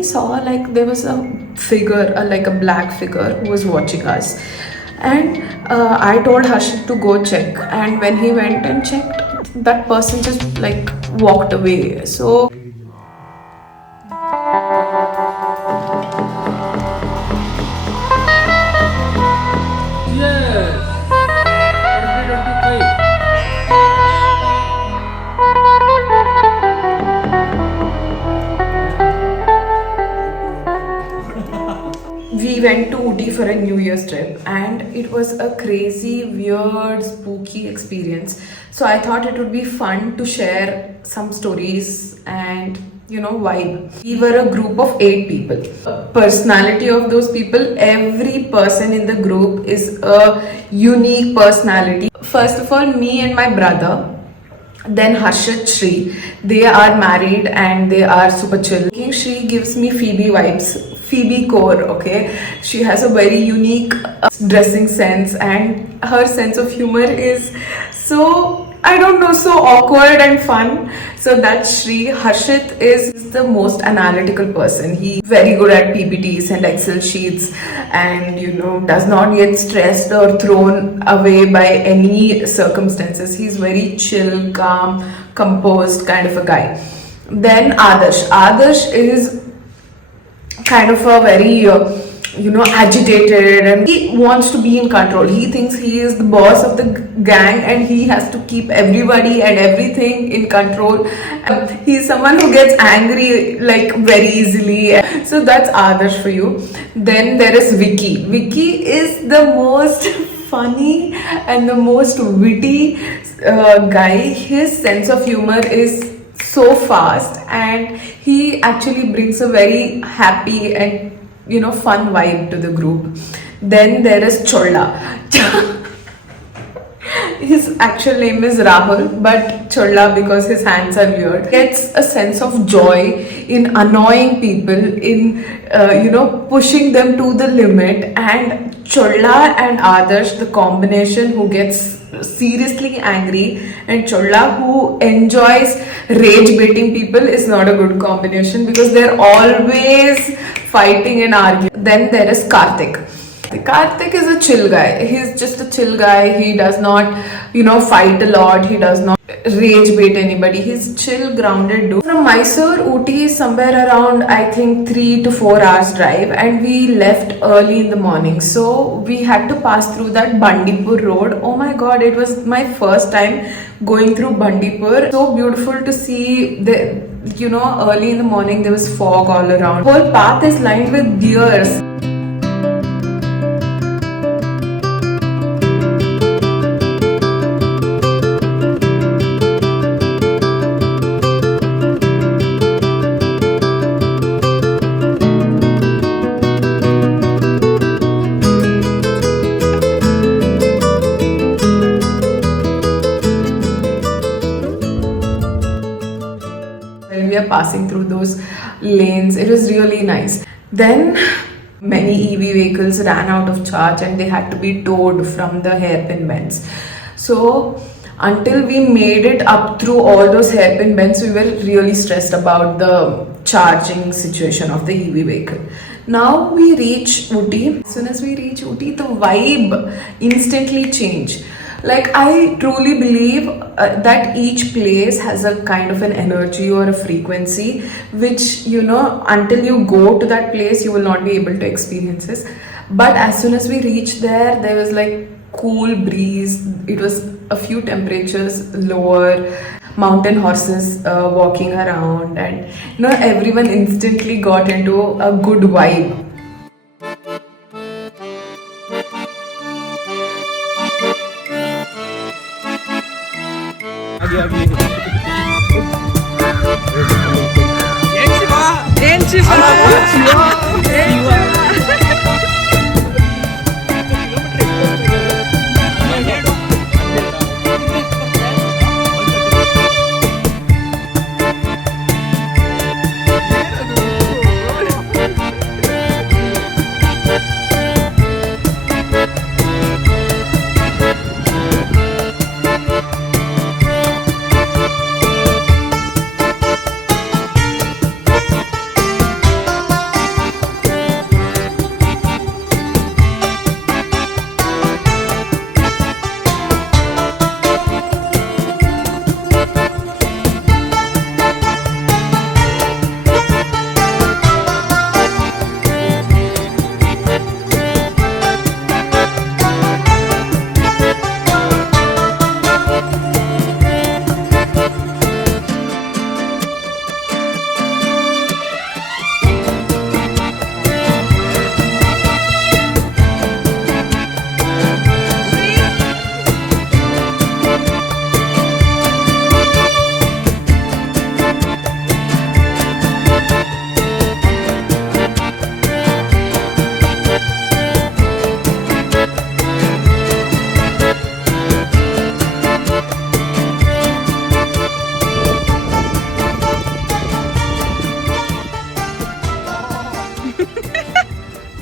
We saw like there was a figure, like a black figure who was watching us. And I told Harshit to go check. And when he went and checked, that person just like walked away. So we went to Ooty for a New Year's trip, and it was a crazy, weird, spooky experience. So I thought it would be fun to share some stories and vibe. We were a group of 8 people. Personality of those people, every person in the group is a unique personality. First of all, me and my brother, then Harshit, Shri, they are married and they are super chill. Shri gives me Phoebe vibes, Phoebe core, okay? She has a very unique dressing sense, and her sense of humor is so, I don't know, so awkward and fun. So that's Shri. Harshit is the most analytical person. He's very good at PPTs and Excel sheets, and does not get stressed or thrown away by any circumstances. He's very chill, calm, composed kind of a guy. Then Adarsh is kind of a very agitated, and he wants to be in control. He thinks he is the boss of the gang and he has to keep everybody and everything in control. He's someone who gets angry like very easily. So that's Adarsh for you. Then there is Vicky is the most funny and the most witty guy. His sense of humor is so fast, and he actually brings a very happy and fun vibe to the group. Then there is Cholla. His actual name is Rahul, but Cholla because his hands are weird. Gets a sense of joy in annoying people, in pushing them to the limit. And Cholla and Adarsh, the combination who gets seriously angry, and Cholla who enjoys rage baiting people, is not a good combination because they're always fighting and arguing. Then there is Karthik. Karthik is a chill guy. He's just a chill guy. He does not, fight a lot. He does not rage bait anybody. He's chill, grounded dude. From Mysore, Ooty is somewhere around, I think, 3 to 4 hours drive, and we left early in the morning. So we had to pass through that Bandipur road. Oh my god, it was my first time going through Bandipur. So beautiful to see. Early in the morning there was fog all around. The whole path is lined with deers. We are passing through those lanes. It was really nice. Then many EV vehicles ran out of charge and they had to be towed from the hairpin bends. So until we made it up through all those hairpin bends, we were really stressed about the charging situation of the EV vehicle. Now we reach Ooty. As soon as we reach Ooty, the vibe instantly changed. Like, I truly believe that each place has a kind of an energy or a frequency which, until you go to that place, you will not be able to experience this. But as soon as we reached there, there was like cool breeze. It was a few temperatures lower, mountain horses walking around, and everyone instantly got into a good vibe.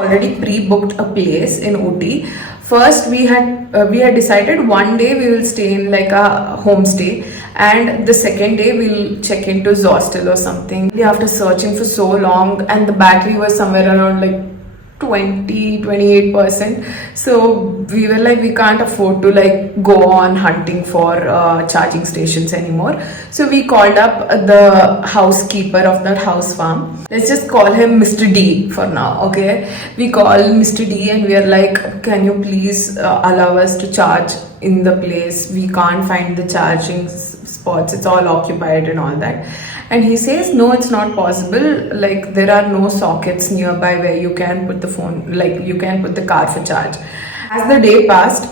Already pre-booked a place in Ooty. First, we had decided one day we will stay in like a homestay, and the second day we'll check into hostel or something. After searching for so long, and the battery was somewhere around like 28%, so we were like, we can't afford to like go on hunting for charging stations anymore. So we called up the housekeeper of that house farm. Let's just call him Mr. D for now, okay? We call Mr. D and we are like, can you please allow us to charge in the place? We can't find the charging spots, it's all occupied and all that. And he says, no, it's not possible. Like, there are no sockets nearby where you can put the phone, like, you can put the car for charge. As the day passed,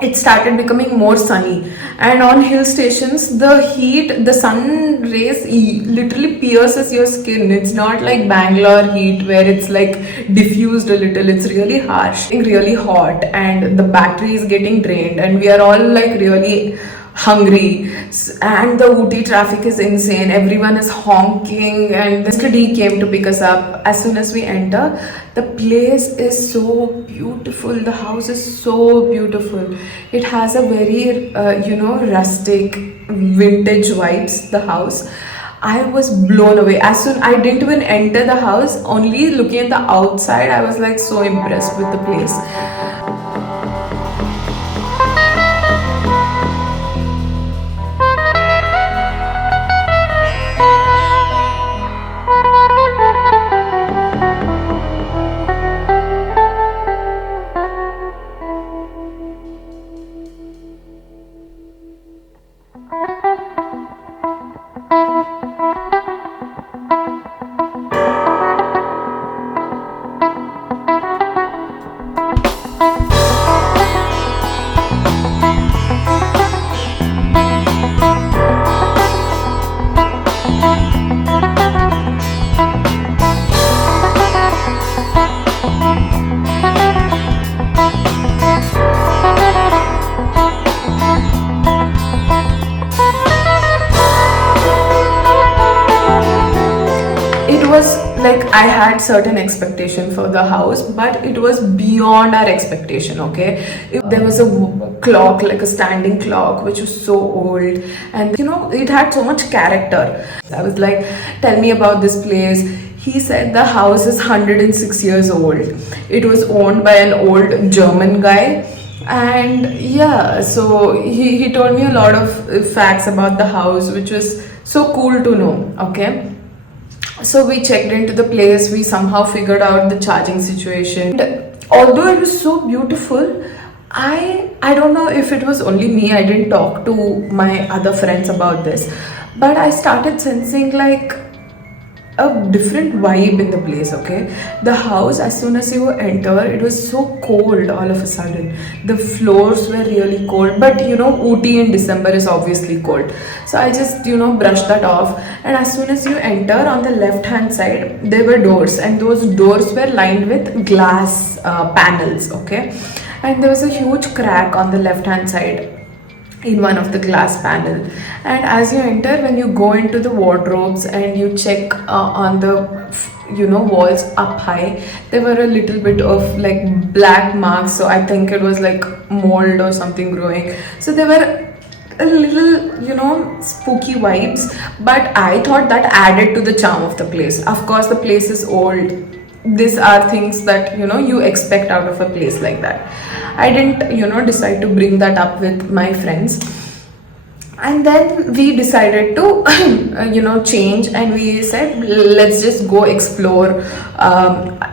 it started becoming more sunny. And on hill stations, the heat, the sun rays literally pierces your skin. It's not like Bangalore heat where it's like diffused a little. It's really harsh, really hot, and the battery is getting drained. And we are all like really hungry, and the Ooty traffic is insane. Everyone is honking, and Mr. D came to pick us up. As soon as we enter, the place is so beautiful. The house is so beautiful. It has a very rustic vintage vibes, the house. I was blown away. As soon I didn't even enter the house, only looking at the outside, I was like so impressed with the place. Was like, I had certain expectation for the house, but it was beyond our expectation, okay? There was a clock, like a standing clock, which was so old, and it had so much character. I was like, tell me about this place. He said the house is 106 years old. It was owned by an old German guy. And yeah, so he told me a lot of facts about the house, which was so cool to know, okay? So we checked into the place, we somehow figured out the charging situation. And although it was so beautiful, I don't know if it was only me, I didn't talk to my other friends about this, but I started sensing like a different vibe in the place, okay? The house, as soon as you enter, it was so cold all of a sudden. The floors were really cold, but Ooty in December is obviously cold. So I just, brushed that off. And as soon as you enter, on the left hand side, there were doors, and those doors were lined with glass panels, okay? And there was a huge crack on the left hand side in one of the glass panel. And as you enter, when you go into the wardrobes and you check on the walls up high, there were a little bit of like black marks, so I think it was like mold or something growing. So there were a little spooky vibes, but I thought that added to the charm of the place. Of course, the place is old. These are things that you expect out of a place like that. I didn't decide to bring that up with my friends. And then we decided to change, and we said, let's just go explore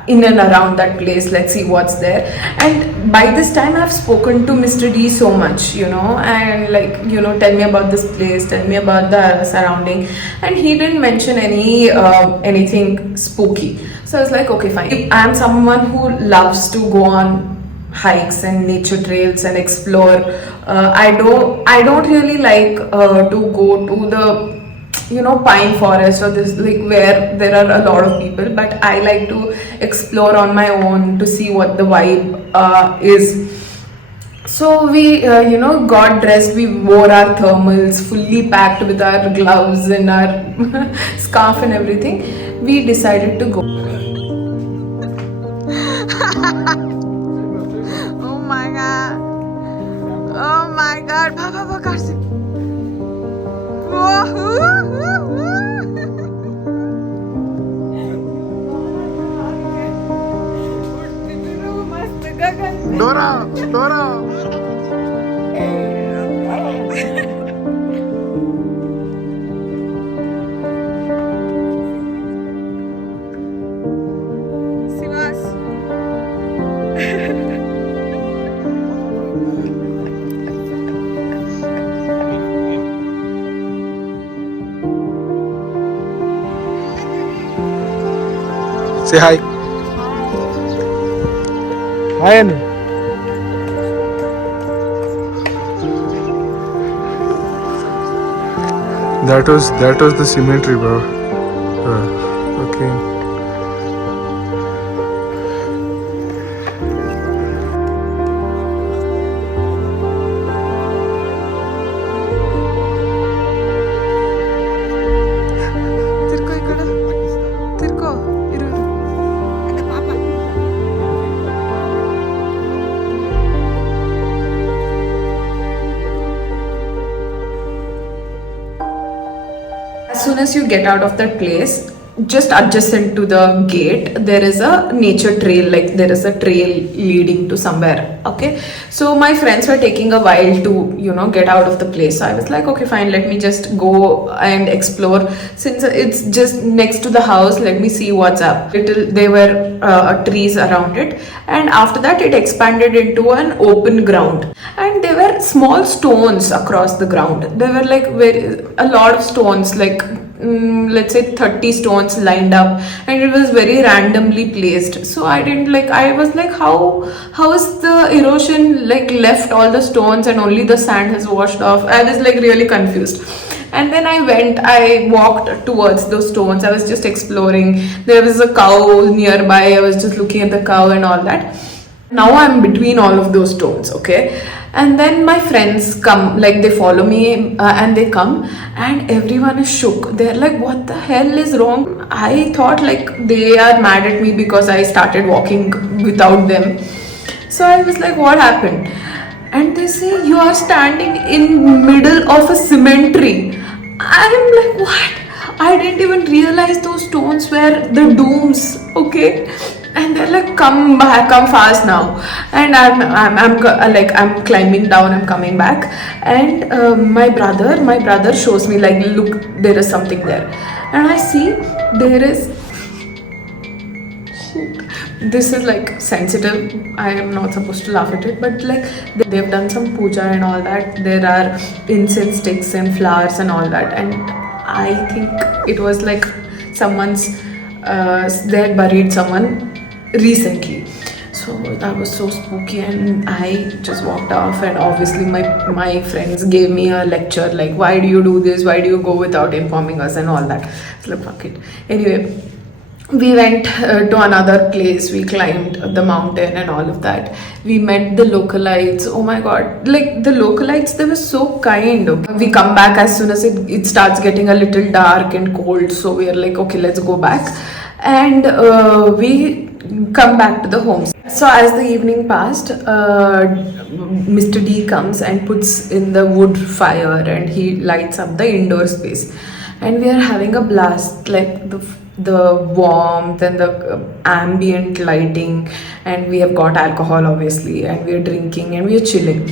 in and around that place. Let's see what's there. And by this time I've spoken to Mr. D so much, and like, tell me about this place, tell me about the surrounding, and he didn't mention anything spooky. So I was like, okay, fine. I'm someone who loves to go on hikes and nature trails and explore. I don't really like to go to the pine forest or this, like, where there are a lot of people, but I like to explore on my own to see what the vibe is. So we got dressed, we wore our thermals, fully packed with our gloves and our scarf and everything. We decided to go. Oh my god. Oh my god. Baba Karsi. Dora, Dora. Sivas. Say hi. Hi, Anu. That was the cemetery, bro. Okay. Tirko ikkada. Tirko. Iru. As soon as you get out of that place, just adjacent to the gate, there is a nature trail, like there is a trail leading to somewhere. Okay, so my friends were taking a while to, get out of the place. So I was like, okay, fine, let me just go and explore. Since it's just next to the house, let me see what's up. There were trees around it, and after that, it expanded into an open ground, and there were small stones across the ground. There were like a lot of stones, like let's say 30 stones lined up, and it was very randomly placed. So I was like, how is the erosion like left all the stones and only the sand has washed off? I was like really confused. And then I walked towards those stones. I was just exploring. There was a cow nearby. I was just looking at the cow and all that. Now I'm between all of those stones, okay? And then my friends come, like they follow me and they come, and everyone is shook. They're like, what the hell is wrong? I thought like they are mad at me because I started walking without them. So I was like, what happened? And they say, you are standing in middle of a cemetery. I'm like, what? I didn't even realize those stones were the dooms, okay? And they're like, come back, come fast now. And I'm climbing down, I'm coming back. And my brother shows me like, look, there is something there. And I see there is, this is like sensitive. I am not supposed to laugh at it, but like they've done some puja and all that. There are incense sticks and flowers and all that. And I think it was like someone's, they had buried someone recently. So that was so spooky, and I just walked off. And obviously my friends gave me a lecture like, why do you do this, why do you go without informing us and all that. It's like, fuck it. Anyway, we went to another place. We climbed the mountain and all of that. We met the localites. Oh my god, like the localites, they were so kind. Okay? We come back as soon as it starts getting a little dark and cold. So we are like, okay, let's go back. And we come back to the homes. So as the evening passed, Mr. D comes and puts in the wood fire, and he lights up the indoor space, and we are having a blast, like the warmth and the ambient lighting, and we have got alcohol obviously, and we are drinking and we are chilling.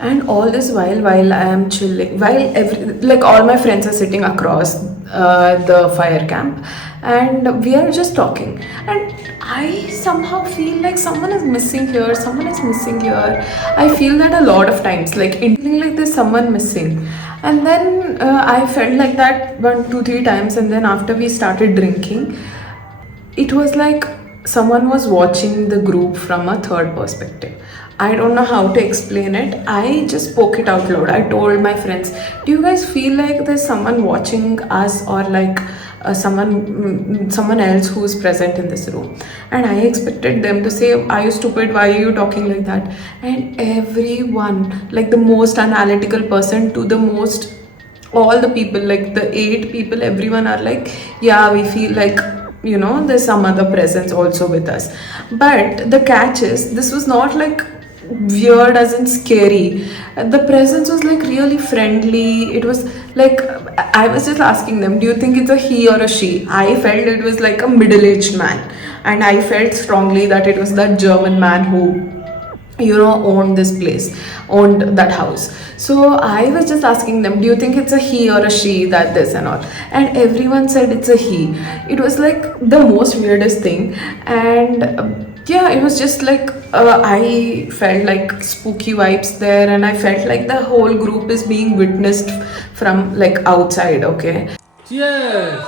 And all this while I am chilling, like all my friends are sitting across the fire camp, and we are just talking, and I somehow feel like someone is missing here, someone is missing here. I feel that a lot of times, like in feeling like there's someone missing. And then I felt like that one, two, three times, and then after we started drinking, it was like someone was watching the group from a third perspective. I don't know how to explain it. I just spoke it out loud. I told my friends, "Do you guys feel like there's someone watching us, or like someone else who's present in this room?" And I expected them to say, "Are you stupid? Why are you talking like that?" And everyone, like the most analytical person to the most, all the people, like the 8 people, everyone are like, "Yeah, we feel like, there's some other presence also with us." But the catch is, this was not like weird as in scary. The presence was like really friendly. It was like, I was just asking them, "Do you think it's a he or a she?" I felt it was like a middle-aged man, and I felt strongly that it was that German man who owned this place, owned that house. So I was just asking them, "Do you think it's a he or a she, that this and all?" And everyone said it's a he. It was like the most weirdest thing. And yeah, it was just like, I felt like spooky vibes there, and I felt like the whole group is being witnessed from like outside. Okay. Cheers!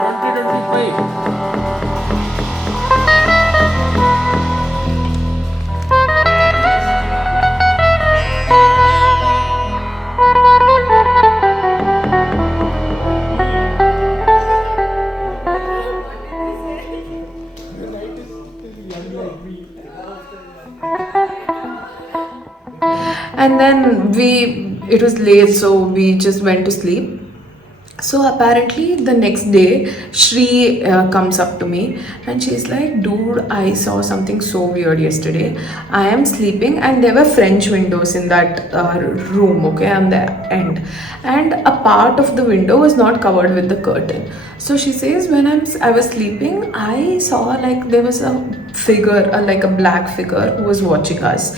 2025. And then it was late, so we just went to sleep. So apparently the next day, Shri comes up to me, and she's like, "Dude, I saw something so weird yesterday. I am sleeping, and there were French windows in that room, okay, on the end, and a part of the window was not covered with the curtain." So she says, "When I was sleeping, I saw like there was a figure, like a black figure who was watching us."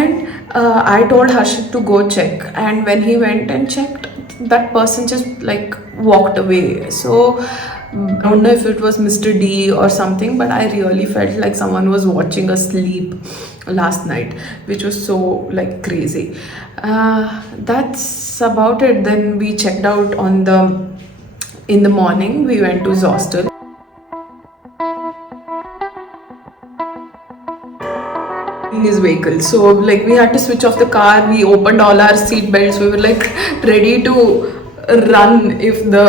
And I told Harshit to go check, and when he went and checked, that person just like walked away. So I don't know if it was Mr. D or something, but I really felt like someone was watching us sleep last night, which was so like crazy. That's about it. Then we checked out in the morning. We went to hostel. In his vehicle, so like we had to switch off the car. We opened all our seat belts. We were like ready to run if the